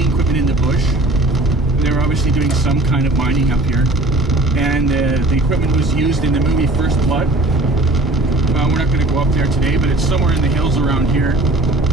mining equipment in the bush. They were obviously doing some kind of mining up here. And the equipment was used in the movie First Blood. We're not going to go up there today, but it's somewhere in the hills around here.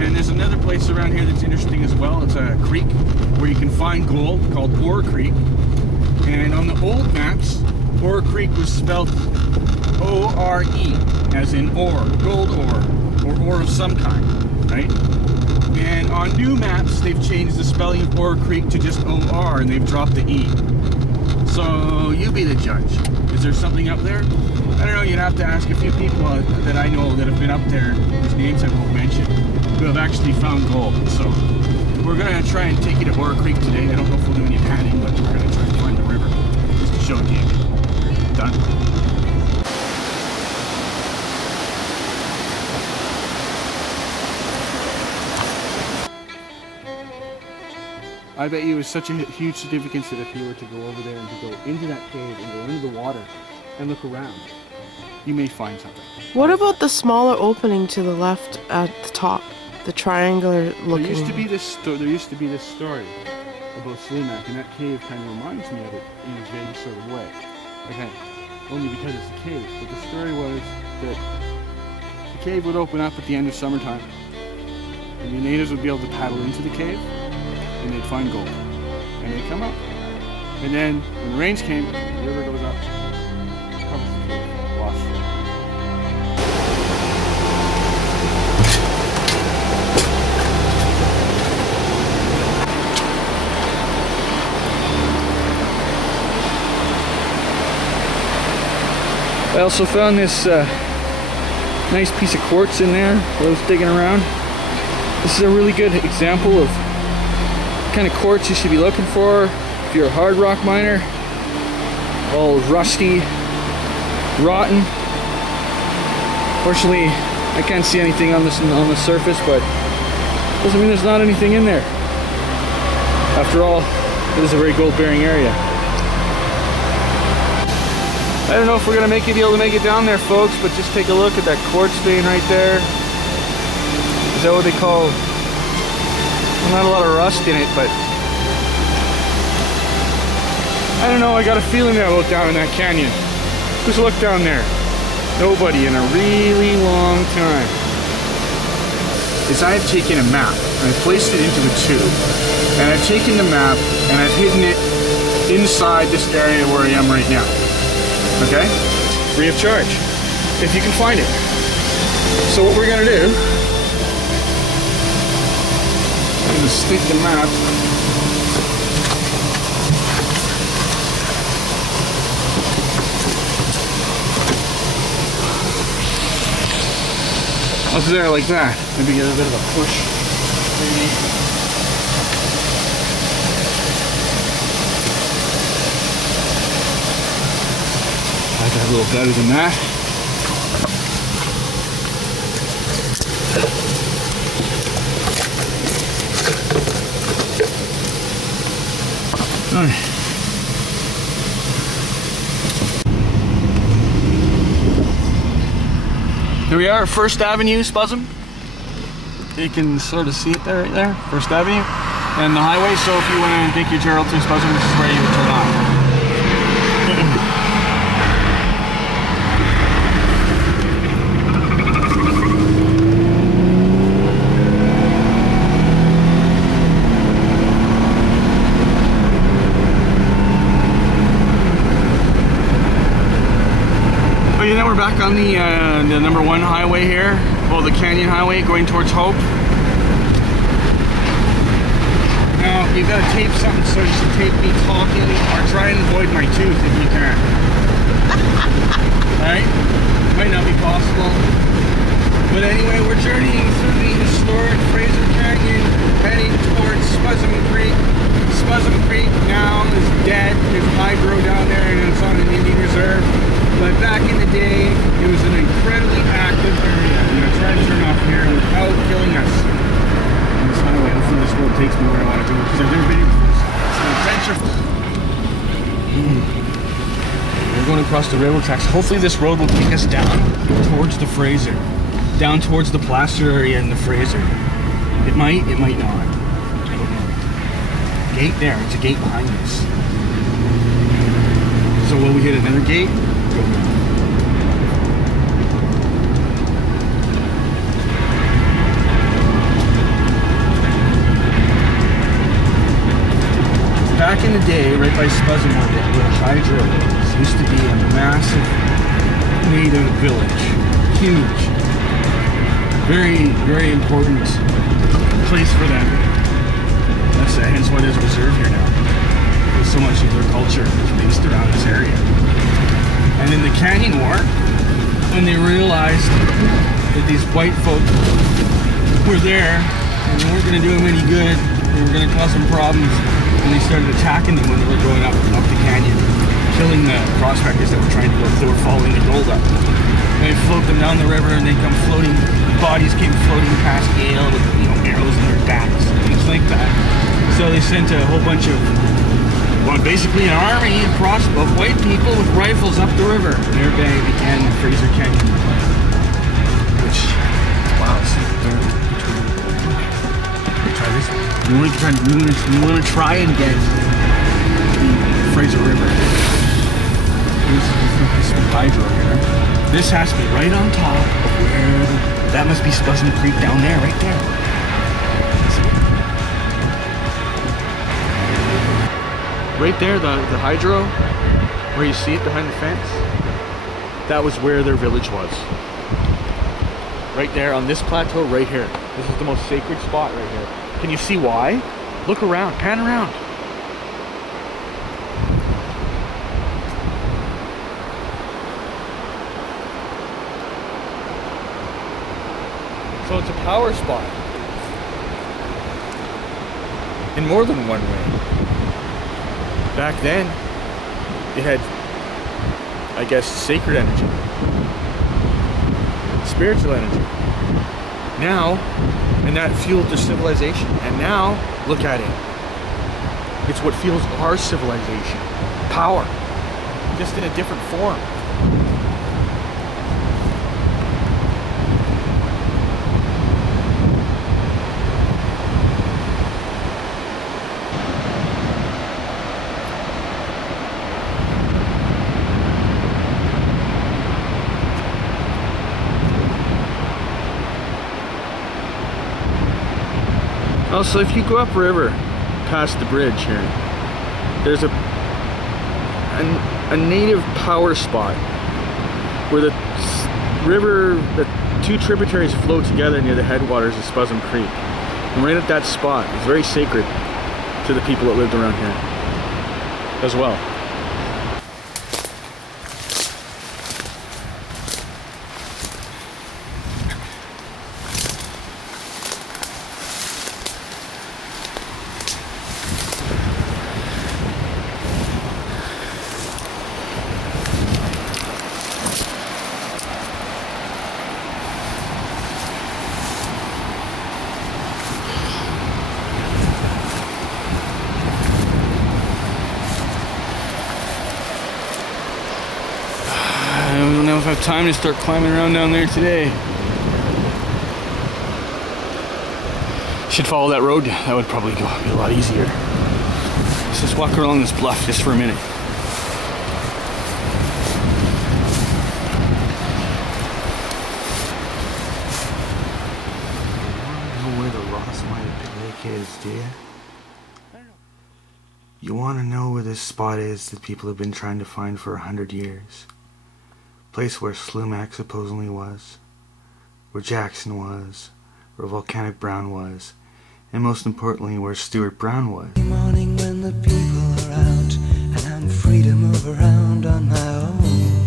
And there's another place around here that's interesting as well. It's a creek where you can find gold called Ore Creek. And on the old maps, Ore Creek was spelled O-R-E, as in ore, gold ore, or ore of some kind, right? And on new maps, they've changed the spelling of Ore Creek to just O-R, and they've dropped the E. So you be the judge. Is there something up there? I don't know, you'd have to ask a few people that I know that have been up there, whose names I won't mention, who have actually found gold. So we're gonna try and take you to Ore Creek today. I don't know if we'll do any panning, but we're gonna try and find the river just to show it to you. Done. I bet you it was such a huge significance that if you were to go over there and to go into that cave and go into the water and look around, you may find something. What about the smaller opening to the left at the top? The triangular looking... There used to be this story about Sumac, and that cave kind of reminds me of it in a vague sort of way. Okay, only because it's a cave. But the story was that the cave would open up at the end of summertime, and the natives would be able to paddle into the cave, and they'd find gold. And they'd come up. And then, when the rains came, the river goes up, covers the cave, washes it. I also found this nice piece of quartz in there while I was digging around. This is a really good example of the kind of quartz you should be looking for if you're a hard rock miner. All rusty, rotten. Fortunately, I can't see anything on the surface, but doesn't mean there's not anything in there. After all, it is a very gold-bearing area. I don't know if we're gonna be able to make it down there, folks, but just take a look at that quartz vein right there. Is that what they call? Well, not a lot of rust in it, but I don't know. I got a feeling that I look down in that canyon. Who's looked down there? Nobody in a really long time. Is I've taken a map and I've placed it into a tube, and I've taken the map and I've hidden it inside this area where I am right now. Okay? Free of charge, if you can find it. So what we're gonna do, I'm gonna stick the map up there like that. Maybe get a bit of a push, maybe. I got a little better than that. All right. Here we are, First Avenue, Spuzzum. You can sort of see it there, right there, First Avenue, and the highway. So if you want to take your Gerald to Spuzzum, this is where you would turn off. We're back on the number 1 highway here, well, the Canyon Highway going towards Hope. Now you've got to tape something, so you should tape me talking or try and avoid my tooth if you can. Right? Might not be possible. But anyway, we're journeying through the historic Fraser Canyon, heading towards Spuzzum Creek. Spuzzum Creek now is dead. There's hydro down there and it's on an Indian reserve. But back in the day, it was an incredibly active area. I'm going to try to turn off here without killing us. On this highway, hopefully this road takes me where I want to go, because I've never been here before. It's an adventure. We're going across the railroad tracks. Hopefully this road will take us down towards the Fraser. Down towards the placer area in the Fraser. It might not. I don't know. gate there. It's a gate behind us. So will we hit another gate? Go ahead. Back in the day, right by Spuzzamore, where the hydro is, used to be a massive native village. Huge. Very, very important place for them. That's hence why there's a reserve here now. There's so much of their culture is based around this area. And in the Canyon War, when they realized that these white folk were there and they weren't going to do them any good, they were going to cause them problems, and they started attacking them when they were going up the canyon, killing the prospectors that were trying to go, they were following the gold up. And they float them down the river, and they come floating, bodies came floating past Yale with, you know, arrows in their backs, things like that. So they sent a whole bunch of, well, basically an army of white people with rifles up the river. There began Fraser Canyon, which, wow, try this. We want to try and get the Fraser River. This hydro here. This has to be right on top of where that must be Spuzzum Creek down there, right there. Right there, the hydro, where you see it behind the fence, that was where their village was. Right there on this plateau, right here. This is the most sacred spot right here. Can you see why? Look around, pan around. So it's a power spot in more than one way. Back then, it had, I guess, sacred energy, spiritual energy. Now, and that fueled their civilization. And now, look at it. It's what fuels our civilization. Power. Just in a different form. Also, if you go upriver past the bridge here, there's a native power spot where the river, the two tributaries flow together near the headwaters of Spuzzum Creek. And right at that spot is very sacred to the people that lived around here as well. I don't know if I have time to start climbing around down there today. Should follow that road. That would probably be a lot easier. Let's just walk along this bluff just for a minute. You know where the Ross Meyer Lake is, do you? You want to know where this spot is that people have been trying to find for 100 years? Place where Slumac supposedly was, where Jackson was, where Volcanic Brown was, and most importantly, where Stuart Brown was. Morning when the people are out and I'm free to move around on my own,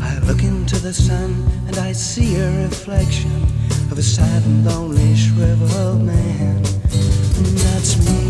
I look into the sun and I see a reflection of a sad and lonely shriveled man, and that's me.